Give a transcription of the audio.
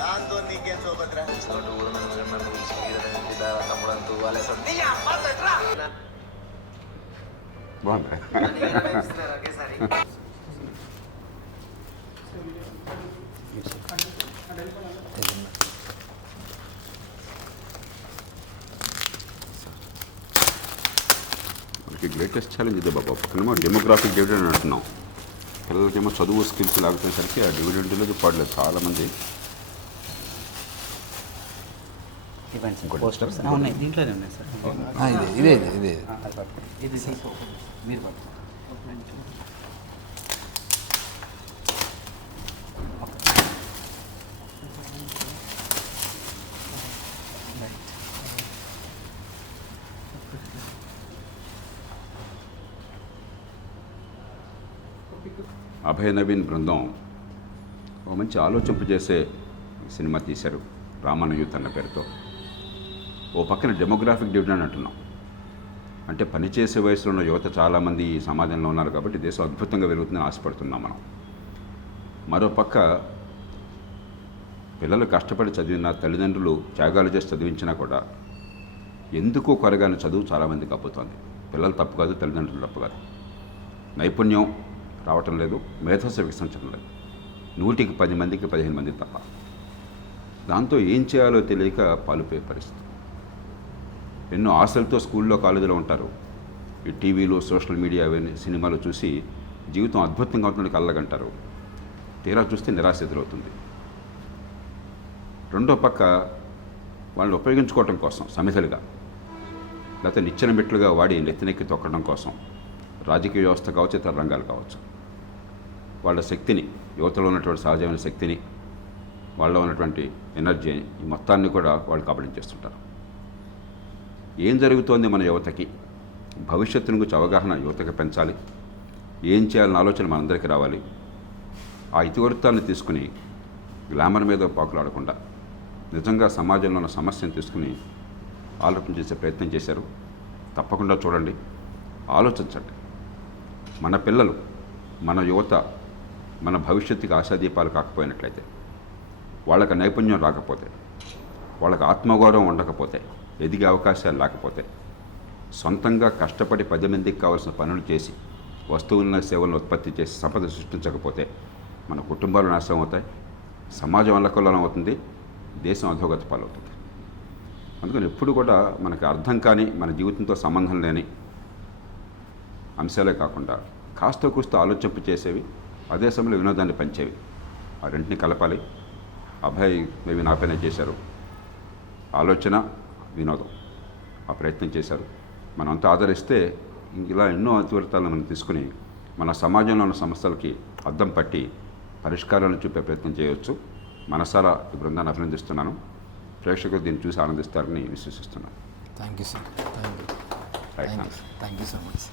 దాంతో నీకేం సోబద్రా మనకి గ్రేటెస్ట్ ఛాలెంజ్ ఇదే బాబా. పక్కనేమో డెమోగ్రాఫిక్ డివిడెండ్ అంటున్నాం. పిల్లలకేమో చదువు స్కిల్స్ లేకపోయేసరికి ఆ డివిడెండ్ లేదు పడలేదు చాలామంది. పోస్టర్స్ ఉన్నాయి, దీంట్లోనే ఉన్నాయి సార్. ఇదే ఇది మీరు అభయ నవీన్ బృందం ఒక మంచి ఆలోచింపజేసే సినిమా తీశారు, రామన్న యూత్ అన్న పేరుతో. ఓ పక్కన డెమోగ్రాఫిక్ డివిడెండ్ అంటున్నాం, అంటే పనిచేసే వయసులో ఉన్న యువత చాలామంది ఈ సమాజంలో ఉన్నారు కాబట్టి దేశం అద్భుతంగా పెరుగుతుందని ఆశపడుతున్నాం మనం. మరోపక్క పిల్లలు కష్టపడి చదివిన, తల్లిదండ్రులు త్యాగాలు చేసి చదివించినా కూడా ఎందుకో కొరగాని చదువు చాలామందికి అబ్బుతోంది. పిల్లలు తప్పు కాదు, తల్లిదండ్రులు తప్పు కాదు. నైపుణ్యం రావటం లేదు, మేధస్సు వికసించడం లేదు. 100కి 10 మందికి 15 మంది తప్ప. దాంతో ఏం చేయాలో తెలియక పాలుపోయే పరిస్థితి. ఎన్నో ఆశలతో స్కూల్లో కాలేజీలో ఉంటారు. ఈ టీవీలు, సోషల్ మీడియా, అవన్నీ సినిమాలు చూసి జీవితం అద్భుతంగా అవుతుందని కళ్ళగంటారు. తీరా చూస్తే నిరాశ ఎదురవుతుంది. రెండో పక్క వాళ్ళని ఉపయోగించుకోవటం కోసం సమిధలుగా, లేకపోతే నిచ్చెన మెట్లుగా వాడి నెత్తినెక్కి తొక్కడం కోసం రాజకీయ వ్యవస్థ కావచ్చు, ఇతర రంగాలు కావచ్చు, వాళ్ళ శక్తిని, యువతలో ఉన్నటువంటి సహజమైన శక్తిని, వాళ్ళలో ఉన్నటువంటి ఎనర్జీని, ఈ మొత్తాన్ని కూడా వాళ్ళు కబళించేస్తుంటారు. ఏం జరుగుతోంది మన యువతకి, భవిష్యత్తు గురించి అవగాహన యువతకి పెంచాలి. ఏం చేయాలన్న ఆలోచన మనందరికీ రావాలి. ఆ ఇతివృత్తాన్ని తీసుకుని గ్లామర్ మీద పాకులాడకుండా నిజంగా సమాజంలో ఉన్న సమస్యను తీసుకుని ఆలోచన చేసే ప్రయత్నం చేశారు. తప్పకుండా చూడండి, ఆలోచించండి. మన పిల్లలు, మన యువత, మన భవిష్యత్తుకి ఆశాదీపాలు కాకపోయినట్లయితే, వాళ్ళకి నైపుణ్యం రాకపోతే, వాళ్ళకి ఆత్మగౌరవం ఉండకపోతే, ఎదిగే అవకాశాలు లేకపోతే, సొంతంగా కష్టపడి 10 మందికి కావాల్సిన పనులు చేసి, వస్తువులను, సేవలను ఉత్పత్తి చేసి సంపద సృష్టించకపోతే మన కుటుంబాలు నాశనం అవుతాయి, సమాజం అల్లకల్లోలం అవుతుంది, దేశం అధోగతి పాలవుతుంది. అందుకని ఎప్పుడు కూడా మనకు అర్థం కాని, మన జీవితంతో సంబంధం లేని అంశాలే కాకుండా కాస్త కూస్త ఆలోచింపు చేసేవి, అదే సమయంలో వినోదాన్ని పంచేవి, ఆ రెంటిని కలపాలి. అభయ్ మేబీ నా పైన చేశారు. ఆలోచన, వినోదం, ఆ ప్రయత్నం చేశారు. మనం అంతా ఆదరిస్తే ఇలా ఎన్నో అతివృత్తాలను మనం తీసుకుని మన సమాజంలో ఉన్న సమస్యలకి అద్దం పట్టి పరిష్కారాలను చూపే ప్రయత్నం చేయవచ్చు. మనసారా ఈ బృందాన్ని అభినందిస్తున్నాను. ప్రేక్షకులు దీన్ని చూసి ఆనందిస్తారని విశ్వసిస్తున్నాను. Thank you sir. Thank you so much.